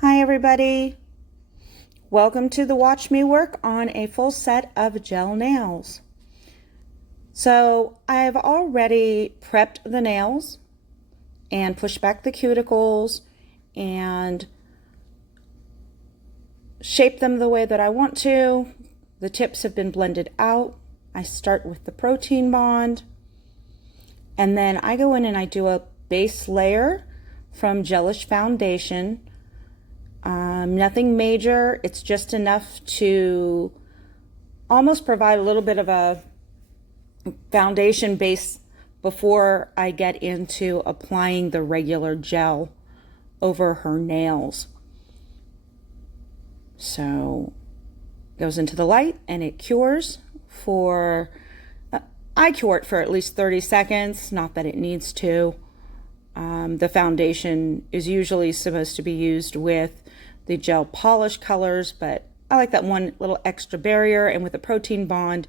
Hi everybody, welcome to the Watch Me Work on a full set of gel nails. So I've already prepped the nails and pushed back the cuticles and shaped them the way that I want to. The tips have been blended out. I start with the protein bond and then I go in and I do a base layer from Gelish Foundation. Nothing major, it's just enough to almost provide a little bit of a foundation base before I get into applying the regular gel over her nails. So it goes into the light and it cures for, I cure it for at least 30 seconds, not that it needs to. The foundation is usually supposed to be used with the gel polish colors, but I like that one little extra barrier, and with the protein bond,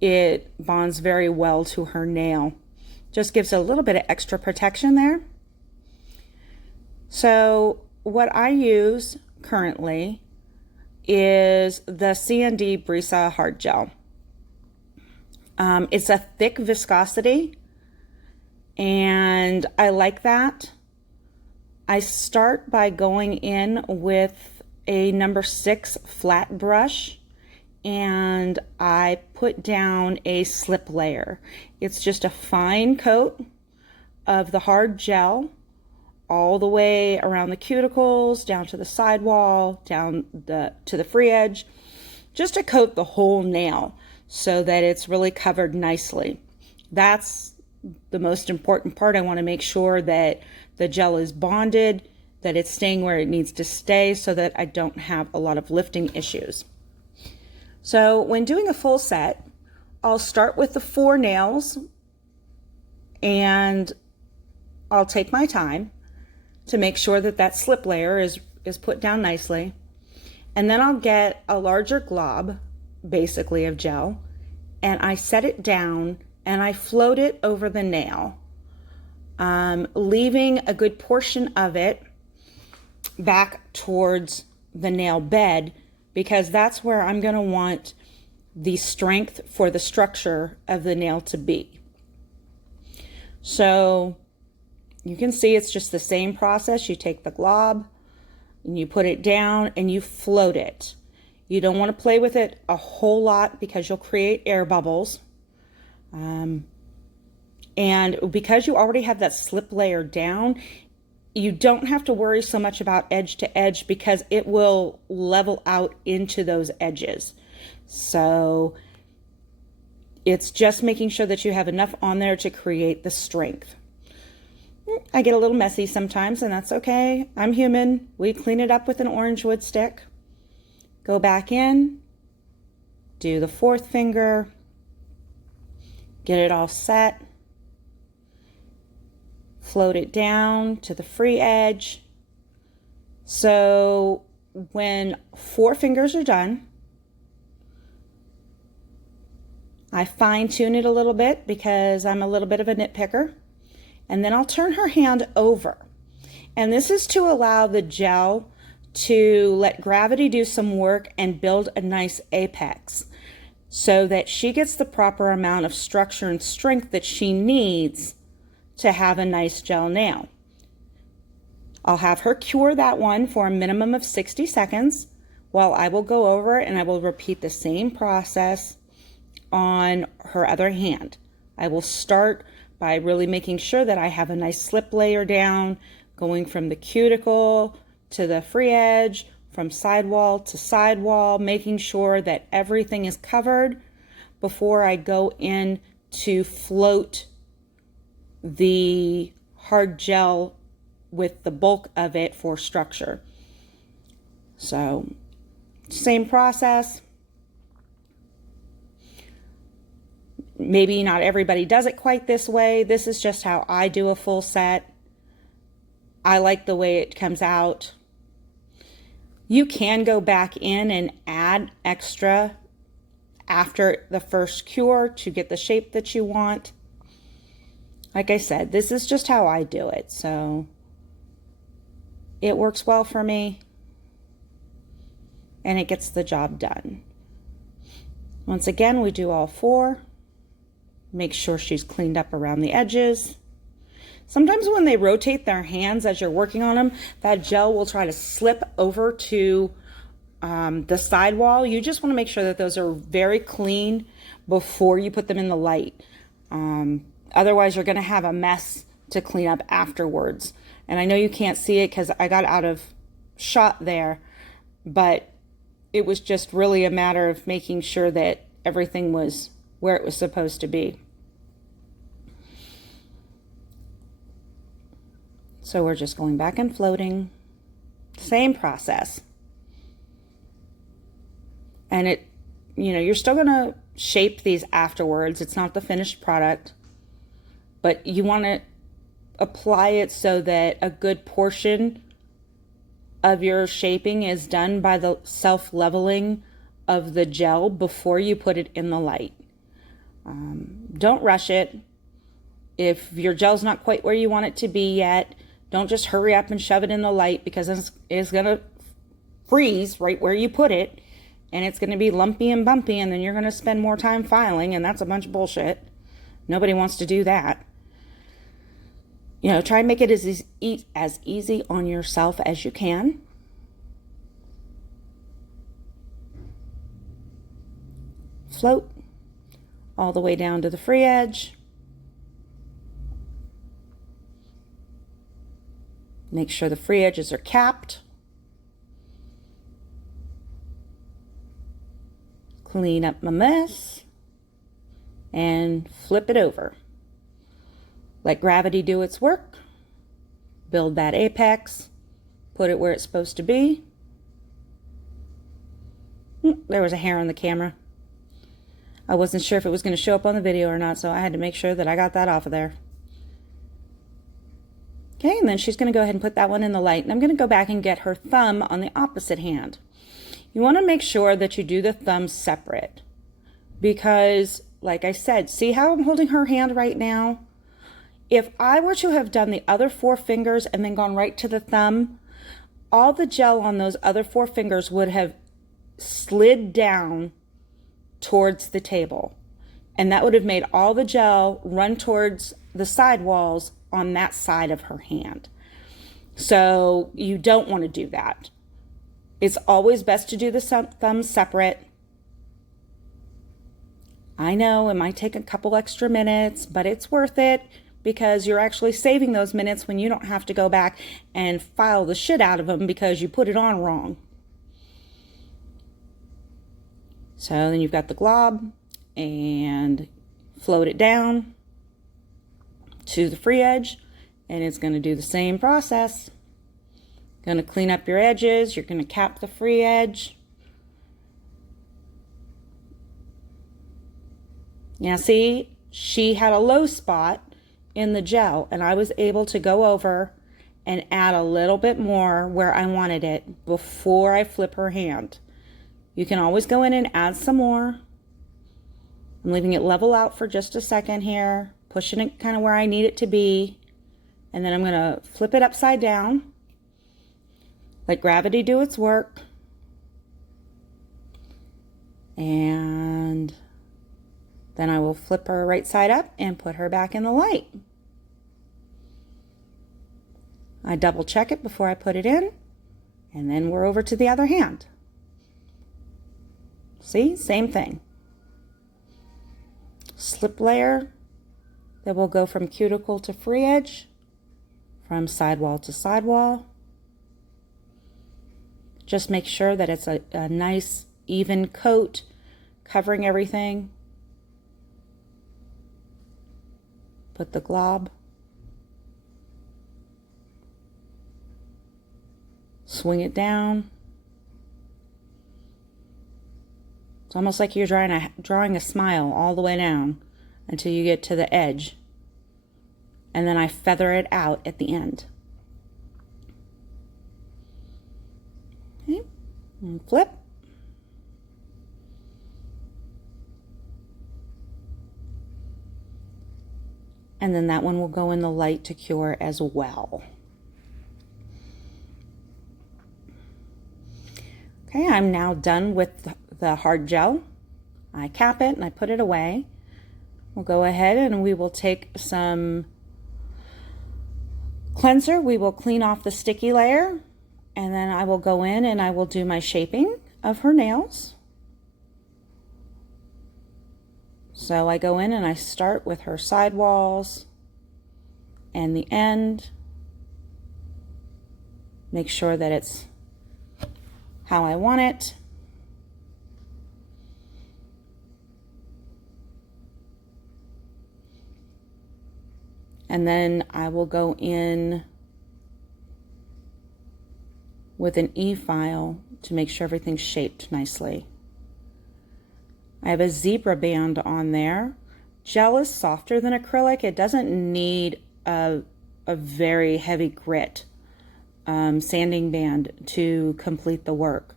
it bonds very well to her nail. Just gives a little bit of extra protection there. So what I use currently is the C&D Brisa Hard Gel. It's a thick viscosity, and I like that. I start by going in with a number 6 flat brush and I put down a slip layer. It's just a fine coat of the hard gel all the way around the cuticles, down to the sidewall, down to the free edge, just to coat the whole nail so that it's really covered nicely. That's the most important part. I want to make sure that the gel is bonded, that it's staying where it needs to stay so that I don't have a lot of lifting issues. So when doing a full set, I'll start with the 4 nails and I'll take my time to make sure that that slip layer is put down nicely. And then I'll get a larger glob, basically, of gel, and I set it down and I float it over the nail, leaving a good portion of it back towards the nail bed, because that's where I'm going to want the strength for the structure of the nail to be. So you can see it's just the same process. You take the glob and you put it down and you float it. You don't want to play with it a whole lot because you'll create air bubbles. And because you already have that slip layer down, you don't have to worry so much about edge to edge because it will level out into those edges. So it's just making sure that you have enough on there to create the strength. I get a little messy sometimes, and that's okay. I'm human. We clean it up with an orange wood stick. Go back in, do the 4th finger, get it all set, float it down to the free edge. So when 4 fingers are done, I fine tune it a little bit because I'm a little bit of a nitpicker. And then I'll turn her hand over. And this is to allow the gel to let gravity do some work and build a nice apex so that she gets the proper amount of structure and strength that she needs to have a nice gel nail. I'll have her cure that one for a minimum of 60 seconds while I will go over and I will repeat the same process on her other hand. I will start by really making sure that I have a nice slip layer down, going from the cuticle to the free edge, from sidewall to sidewall, making sure that everything is covered before I go in to float the hard gel with the bulk of it for structure. So, same process. Maybe not everybody does it quite this way. This is just how I do a full set. I like the way it comes out. You can go back in and add extra after the first cure to get the shape that you want. Like I said, this is just how I do it, so it works well for me and it gets the job done. Once again, we do all 4. Make sure she's cleaned up around the edges. Sometimes when they rotate their hands as you're working on them, that gel will try to slip over to the sidewall. You just want to make sure that those are very clean before you put them in the light. Otherwise, you're going to have a mess to clean up afterwards. And I know you can't see it because I got out of shot there, but it was just really a matter of making sure that everything was where it was supposed to be. So we're just going back and floating. Same process. And it, you're still going to shape these afterwards. It's not the finished product, but you want to apply it so that a good portion of your shaping is done by the self-leveling of the gel before you put it in the light. Don't rush it. If your gel's not quite where you want it to be yet, don't just hurry up and shove it in the light, because it's going to freeze right where you put it, and it's going to be lumpy and bumpy, and then you're going to spend more time filing, and that's a bunch of bullshit. Nobody wants to do that. Try and make it as easy on yourself as you can. Float all the way down to the free edge. Make sure the free edges are capped. Clean up my mess and flip it over. Let gravity do its work. Build that apex. Put it where it's supposed to be. There was a hair on the camera. I wasn't sure if it was going to show up on the video or not, so I had to make sure that I got that off of there. Okay, and then she's going to go ahead and put that one in the light. And I'm going to go back and get her thumb on the opposite hand. You want to make sure that you do the thumb separate. Because, like I said, see how I'm holding her hand right now? If I were to have done the other 4 fingers and then gone right to the thumb, all the gel on those other 4 fingers would have slid down towards the table. And that would have made all the gel run towards the sidewalls on that side of her hand. So you don't want to do that. It's always best to do the thumb separate. I know it might take a couple extra minutes, but it's worth it, because you're actually saving those minutes when you don't have to go back and file the shit out of them because you put it on wrong. So then you've got the glob, and float it down to the free edge, and it's going to do the same process. Going to clean up your edges. You're going to cap the free edge. Now see, she had a low spot in the gel, and I was able to go over and add a little bit more where I wanted it before I flip her hand. You can always go in and add some more. I'm leaving it level out for just a second here, pushing it kind of where I need it to be, and then I'm going to flip it upside down. Let gravity do its work. And then I will flip her right side up and put her back in the light. I double check it before I put it in, and then we're over to the other hand. See, same thing. Slip layer that will go from cuticle to free edge, from sidewall to sidewall. Just make sure that it's a nice even coat covering everything. Put the glob. Swing it down. It's almost like you're drawing a smile all the way down until you get to the edge. And then I feather it out at the end. Okay. And flip. And then that one will go in the light to cure as well. Okay, I'm now done with the hard gel. I cap it and I put it away. We'll go ahead and we will take some cleanser. We will clean off the sticky layer, and then I will go in and I will do my shaping of her nails. So I go in and I start with her sidewalls and the end. Make sure that it's how I want it. And then I will go in with an E-file to make sure everything's shaped nicely. I have a zebra band on there. Gel is softer than acrylic. It doesn't need a very heavy grit sanding band to complete the work.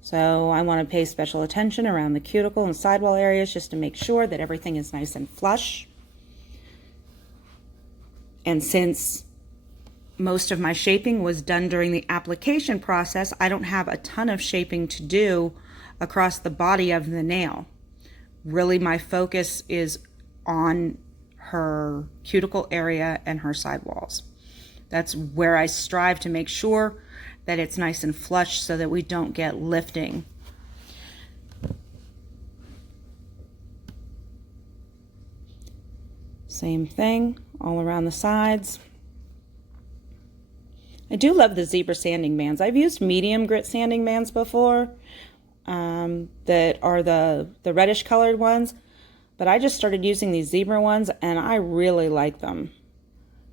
So I want to pay special attention around the cuticle and sidewall areas just to make sure that everything is nice and flush. And since most of my shaping was done during the application process, I don't have a ton of shaping to do across the body of the nail. Really, my focus is on her cuticle area and her sidewalls. That's where I strive to make sure that it's nice and flush so that we don't get lifting. Same thing all around the sides. I do love the zebra sanding bands. I've used medium grit sanding bands before that are the reddish colored ones, but I just started using these zebra ones and I really like them.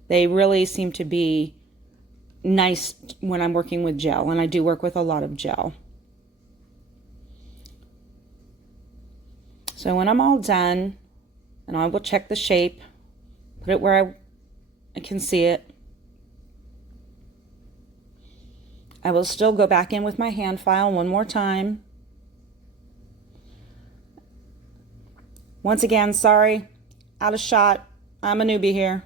They really seem to be nice when I'm working with gel, and I do work with a lot of gel. So when I'm all done, and I will check the shape, put it where I can see it. I will still go back in with my hand file one more time. Once again, sorry, out of shot. I'm a newbie here.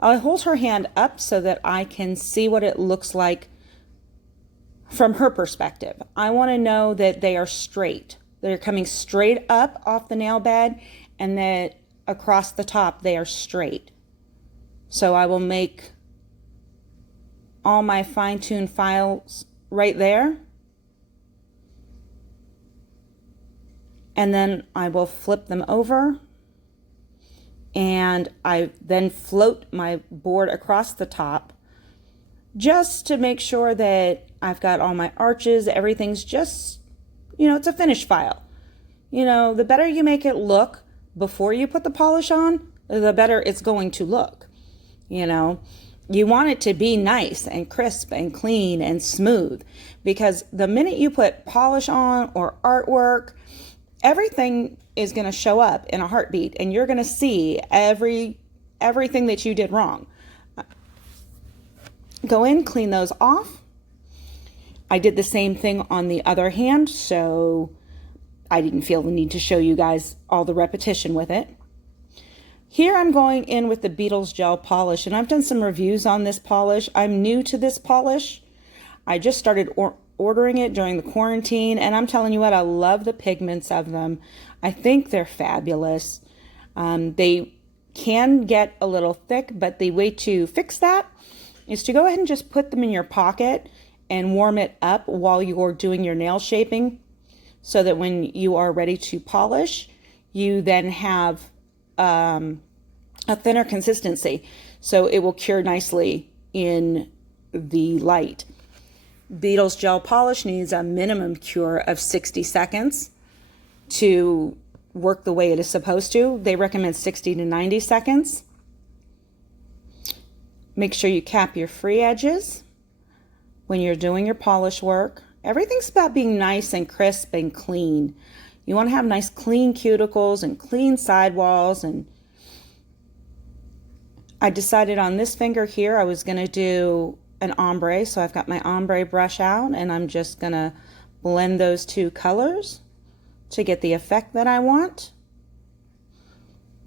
I'll hold her hand up so that I can see what it looks like from her perspective. I want to know that they are straight. They're coming straight up off the nail bed, and that across the top they are straight. So I will make all my fine-tuned files right there. And then I will flip them over. And I then float my board across the top just to make sure that I've got all my arches, everything's just, it's a finished file. The better you make it look before you put the polish on, the better it's going to look. You want it to be nice and crisp and clean and smooth, because the minute you put polish on or artwork, everything is going to show up in a heartbeat, and you're going to see everything that you did wrong. Go in, clean those off. I did the same thing on the other hand, so I didn't feel the need to show you guys all the repetition with it. Here I'm going in with the Beetles Gel Polish, and I've done some reviews on this polish. I'm new to this polish. I just started ordering it during the quarantine, and I'm telling you what, I love the pigments of them. I think they're fabulous. They can get a little thick, but the way to fix that is to go ahead and just put them in your pocket and warm it up while you're doing your nail shaping, so that when you are ready to polish, you then have a thinner consistency, so it will cure nicely in the light. Beetles Gel Polish needs a minimum cure of 60 seconds to work the way it is supposed to. They recommend 60 to 90 seconds. Make sure you cap your free edges when you're doing your polish work. Everything's about being nice and crisp and clean. You want to have nice clean cuticles and clean sidewalls. And I decided on this finger here I was going to do an ombre, so I've got my ombre brush out, and I'm just going to blend those two colors to get the effect that I want.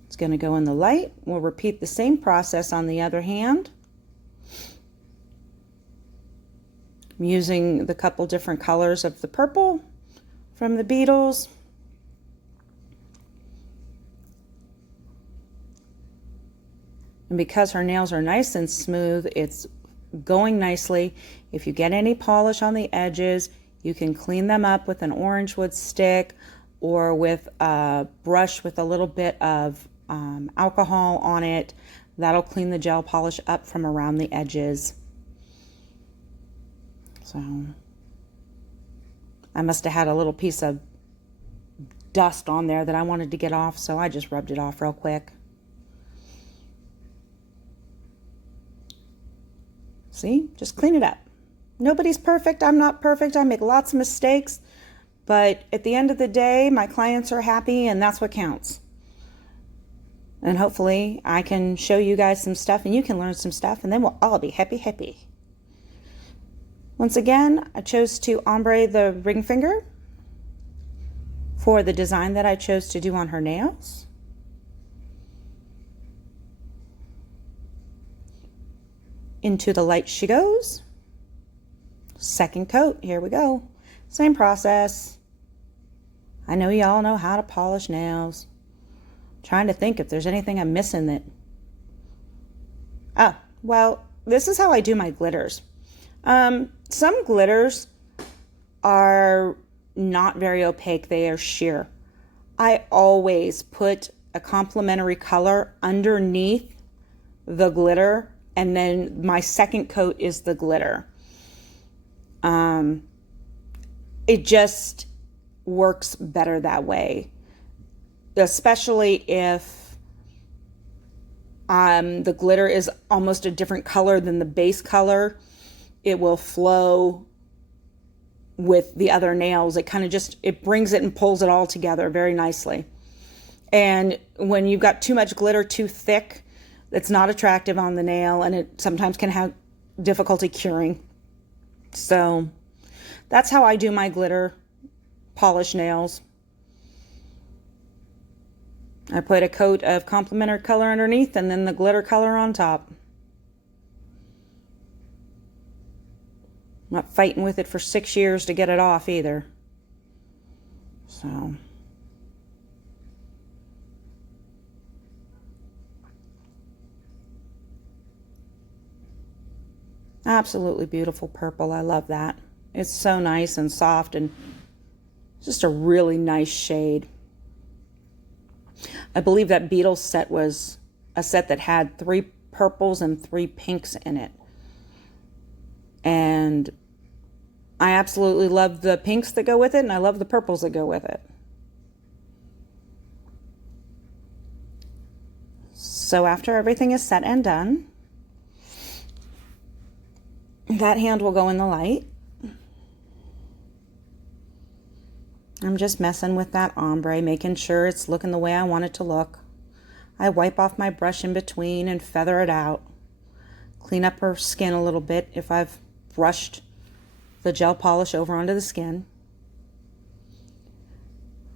It's going to go in the light. We'll repeat the same process on the other hand. I'm using the couple different colors of the purple from the Beetles. And because her nails are nice and smooth, it's going nicely. If you get any polish on the edges, you can clean them up with an orange wood stick or with a brush with a little bit of alcohol on it. That'll clean the gel polish up from around the edges. So I must have had a little piece of dust on there that I wanted to get off, so I just rubbed it off real quick. See, just clean it up. Nobody's perfect. I'm not perfect. I make lots of mistakes, but at the end of the day, my clients are happy, and that's what counts. And hopefully I can show you guys some stuff and you can learn some stuff, and then we'll all be happy. Once again, I chose to ombre the ring finger for the design that I chose to do on her nails. Into the light she goes. Second coat, here we go. Same process. I know y'all know how to polish nails. Trying to think if there's anything I'm missing that... Oh, well, this is how I do my glitters. Some glitters are not very opaque. They are sheer. I always put a complementary color underneath the glitter, and then my second coat is the glitter. It just works better that way, especially if the glitter is almost a different color than the base color. It will flow with the other nails. It kind of just, it brings it and pulls it all together very nicely. And when you've got too much glitter, too thick, it's not attractive on the nail, and it sometimes can have difficulty curing. So that's how I do my glitter polish nails. I put a coat of complementary color underneath and then the glitter color on top. I'm not fighting with it for 6 years to get it off either. So absolutely beautiful purple. I love that. It's so nice and soft and just a really nice shade. I believe that Beetles set was a set that had 3 purples and 3 pinks in it. And I absolutely love the pinks that go with it, and I love the purples that go with it. So after everything is set and done, that hand will go in the light. I'm just messing with that ombre, making sure it's looking the way I want it to look. I wipe off my brush in between and feather it out. Clean up her skin a little bit if I've brushed the gel polish over onto the skin.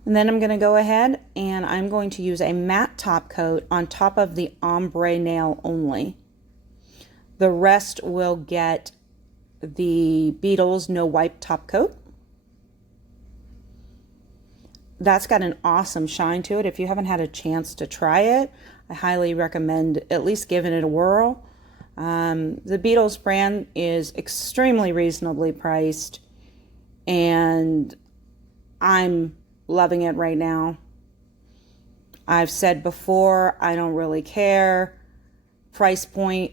And then I'm going to go ahead and I'm going to use a matte top coat on top of the ombre nail only. The rest will get the Beetles No Wipe top coat. That's got an awesome shine to it. If you haven't had a chance to try it, I highly recommend at least giving it a whirl. The Beetles brand is extremely reasonably priced, and I'm loving it right now. I've said before, I don't really care price point,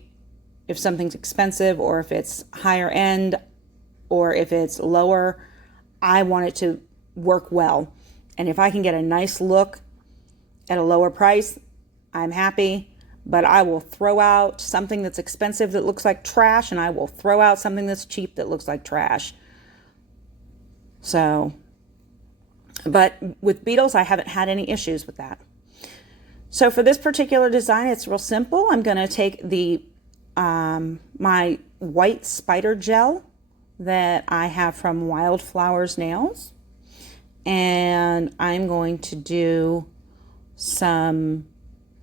if something's expensive or if it's higher end or if it's lower. I want it to work well. And if I can get a nice look at a lower price, I'm happy. But I will throw out something that's expensive that looks like trash, and I will throw out something that's cheap that looks like trash. So, but with Beetles, I haven't had any issues with that. So for this particular design, it's real simple. I'm going to take the my white spider gel that I have from Wildflowers Nails. And I'm going to do just a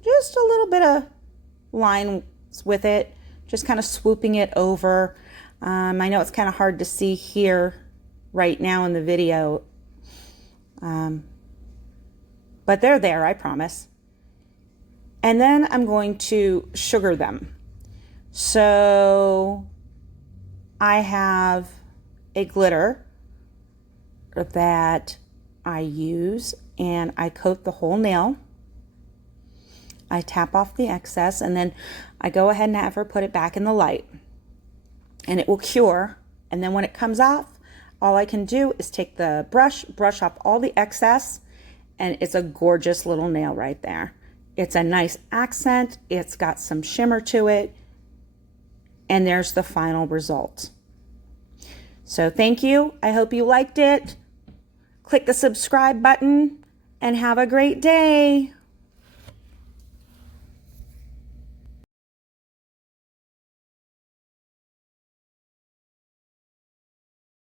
little bit of lines with it, just kind of swooping it over. I know it's kind of hard to see here right now in the video, but they're there, I promise. And then I'm going to sugar them. So I have a glitter that I use, and I coat the whole nail. I tap off the excess, and then I go ahead and have her put it back in the light, and it will cure. And then when it comes off, all I can do is take the brush off all the excess, and it's a gorgeous little nail right there. It's a nice accent. It's got some shimmer to it, and there's the final result. So thank you. I hope you liked it. Click the subscribe button and have a great day.